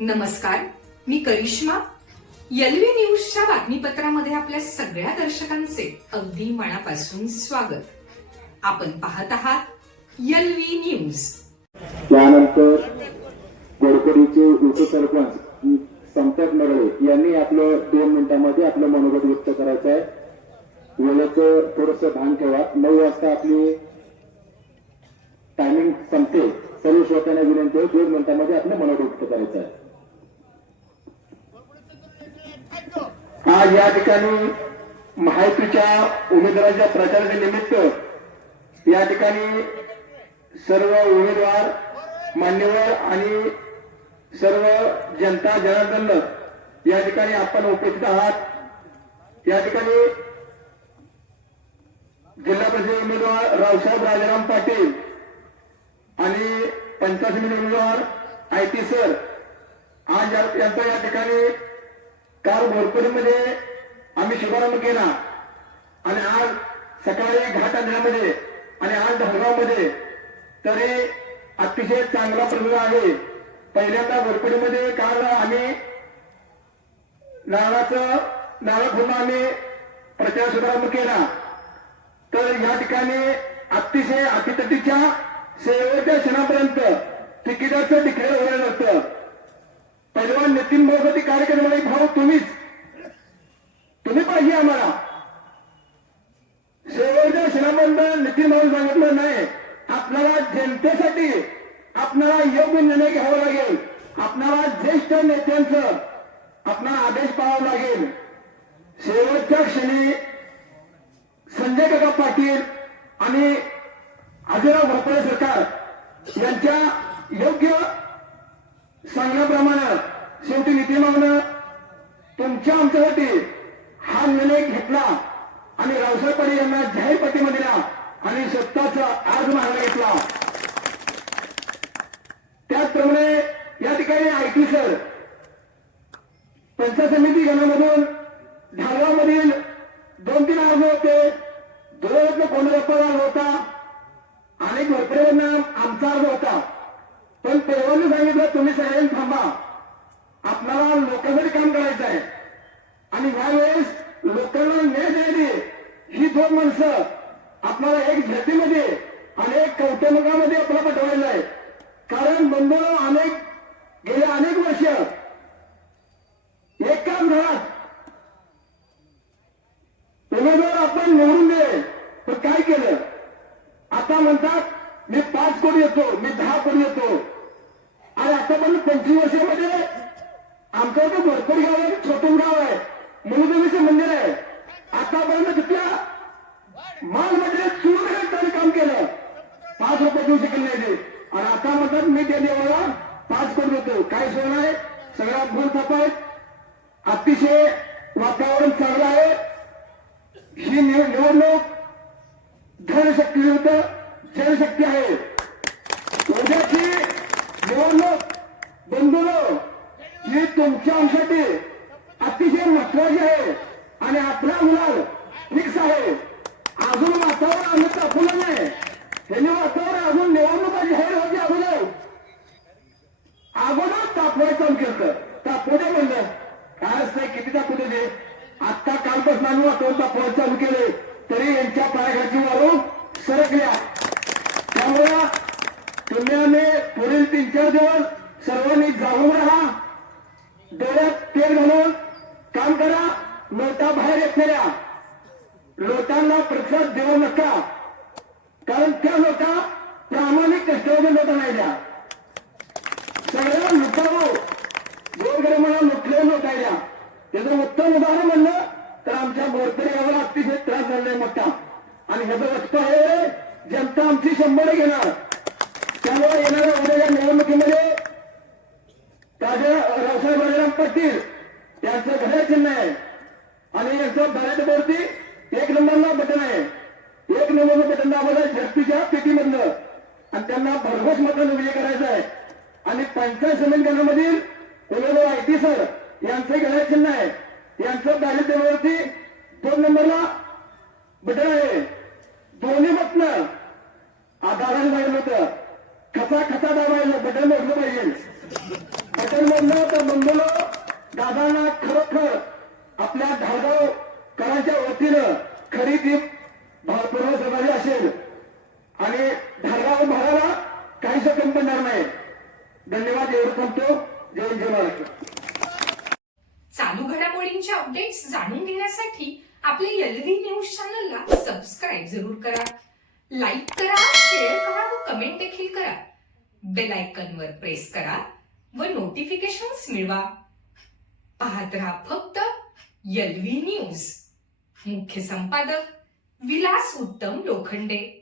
नमस्कार, मी करिश्मा. एलव्ही न्यूजच्या बातमीपत्रामध्ये आपल्या सगळ्या दर्शकांचे अगदी मनापासून स्वागत. आपण पाहत आहात एलव्ही न्यूज. त्यानंतर गोडकरीचे उपसरपंच संपत मरळे यांनी आपलं 2 मिनिटांमध्ये आपलं मनोगत व्यक्त करायचं आहे. वेळेचं थोडंसं भान ठेवा. 9 वाजता आपली टायमिंग संपते. सर्व श्रोत्यांना विनंती आहे 2 मिनिटांमध्ये आपलं मनोगत व्यक्त करायचं आहे. आज या ठिकाणी महायुतीच्या उमेदवारांच्या प्रचाराच्या निमित्त या ठिकाणी सर्व उमेदवार मान्यवर आणि सर्व जनता जनार्दन या ठिकाणी आपण उपस्थित आहात. या ठिकाणी जिल्हा परिषद उमेदवार रावसाहेब राजाराम पाटील आणि पंचायत समिती उमेदवार आयटी सर आज यांचा या ठिकाणी काल भोरपुरीमध्ये आम्ही शुभारंभ केला आणि आज सकाळी घाट अंधण्यामध्ये आणि आज ढलगावमध्ये तरी अतिशय चांगला प्रतिसाद आहे. पहिल्यांदा भोरपुरीमध्ये काल आम्ही नारळ फोडून आम्ही प्रचार शुभारंभ केला. तर या ठिकाणी अतिशय अतितटीच्या शेवटच्या क्षणापर्यंत तिकिटाचं डिक्लेअर होणार नसतं. पहिलवान नितीन भाऊसाठी कार्यक्रमाला भाऊ तुम्ही पाहिजे आम्हाला. शेवटच्या क्षणापर्यंत नितीन भाऊ सांगितलं नाही, आपल्याला जनतेसाठी आपल्याला योग्य निर्णय घ्यावा लागेल. आपल्याला ज्येष्ठ नेत्यांचं आपला आदेश पाहावा लागेल. शेवटच्या क्षणी संजय काका पाटील आणि अजितराव भोपळे सरकार यांच्या योग्य सांगण्याप्रमाणे शेवटी नितीन भाऊनं तुमच्या आमच्यासाठी हा निर्णय घेतला आणि रावसाहेब पाटील यांना जाहीर पाठिंबा दिला आणि स्वतःचा अर्ज मागायला घेतला. त्याचप्रमाणे या ठिकाणी आयटी सर पंचायत समिती गणामधून ढालगावमधील 2-3 अर्ज होते. दोन कोंडगप्पा अर्ज होता आणि भरपूर आमचा अर्ज होता. पण पेवांनी सांगितलं तुम्ही सगळ्यांनी थांबा, आपल्याला लोकांसाठी काम करायचं आहे आणि यावेळेस लोकांना न्याय देण्याची ही 2 माणसं आपल्याला एक झेटीमध्ये आणि एक कौटुंबिकामध्ये आपल्याला पटवायचं आहे. कारण बंधू गेले अनेक वर्ष एकाच घरात उमेदवार आपण निवडून दे, तर काय केलं? आता म्हणतात मी 5 कोटी येतो, मी 10 कोटी येतो. आणि आतापर्यंत 25 वर्षामध्ये आमचं तर भरपूर गाव आहे, छोटून गाव आहे, मुलुदेवीचं मंदिर आहे. आतापर्यंत तिथल्या मालमध्ये सुरू काम केलं, 5 रुपये देऊ शकले नाही. आणि आता म्हणतात मी त्या देवाला 5 कोटी देतो. काय सोय आहे? सगळ्या भूल थापायत. अतिशय वातावरण चांगलं आहे. ही निवडणूक धनशक्ती विरुद्ध जनशक्ती आहे. उद्याची निवडणूक बंधूंनो ही तुमच्या आमच्यासाठी अतिशय महत्वाची आहे आणि आपला मुलाल फिक्स आहे. अजून वातावरण आम्ही तापवलं नाही. हे वातावरण अजून निवडणुका जाहीर होती अगोदर तापवायचं काम केलं. तापवू दे म्हणलं, काय असतंय किती तापवू दे. आता कालपासून आम्ही वातावरण तापवायचं चालू केले तरी यांच्या पायाखालची वाळू सरकल्या. त्यामुळं तुम्ही आम्ही पुढील 3-4 दिवस सर्वांनी जागून राहा, डोळ्यात तेल घालून काम करा. नोटा बाहेर येतलेल्या लोटांना प्रतिसाद देऊ नका, कारण त्या नोटा प्रामाणिक कष्टाच्या नोटा नाही द्या. सगळ्यांना लुटावं, गोरगरिबांना लुटले नोटा द्या. त्याचं उत्तम उदाहरण म्हणलं तर आमच्या भोरपुरी गावाला अतिशय त्रास झालाय मोठा आणि ह्याचं वस्तू आहे जनता आमची 100 घेणार. त्यामुळे येणाऱ्या उद्याच्या निवडणुकीमध्ये रावसाहेब राजाराम पाटील यांचं घड्याळ चिन्ह आहे आणि यांचं बॅलेटवरती 1 नंबरला बटन आहे. 1 नंबरचं बटन दाबायला झडपीच्या पेटीमधलं आणि त्यांना भरघोस मतानं विजय करायचा आहे. आणि पंचायत समिती गणामधील उमेदवार आयटी सर यांचं घड्याळ चिन्ह आहे. यांचं बॅलेटवरती 2 नंबरला बटन आहे. दोन्ही बटन दादाने सांगितलं होतं खचा दाबायला बटन मोडलं पाहिजे. बटन मोडलं तर नोंदवलं. दादांना खरोखर आपल्या धारगावकरांच्या वतीनं खरी ती भावपूर्ण समाधी असेल आणि धारगाव भागाला काहीच कमी पडणार नाही. धन्यवाद. एवढं सांगतो. जय हिंद, जय महाराष्ट्र. चालू घडामोडींचे अपडेट्स जाणून घेण्यासाठी आपल्या एलव्ही न्यूज चॅनलला सबस्क्राईब जरूर करा, लाईक करा, शेअर करा व कमेंट देखील करा. बेल आयकॉनवर प्रेस करा व नोटिफिकेशन्स मिळवा. पाहत रहा फक्त एलव्ही न्यूज. मुख्य संपादक विलास उत्तम लोखंडे.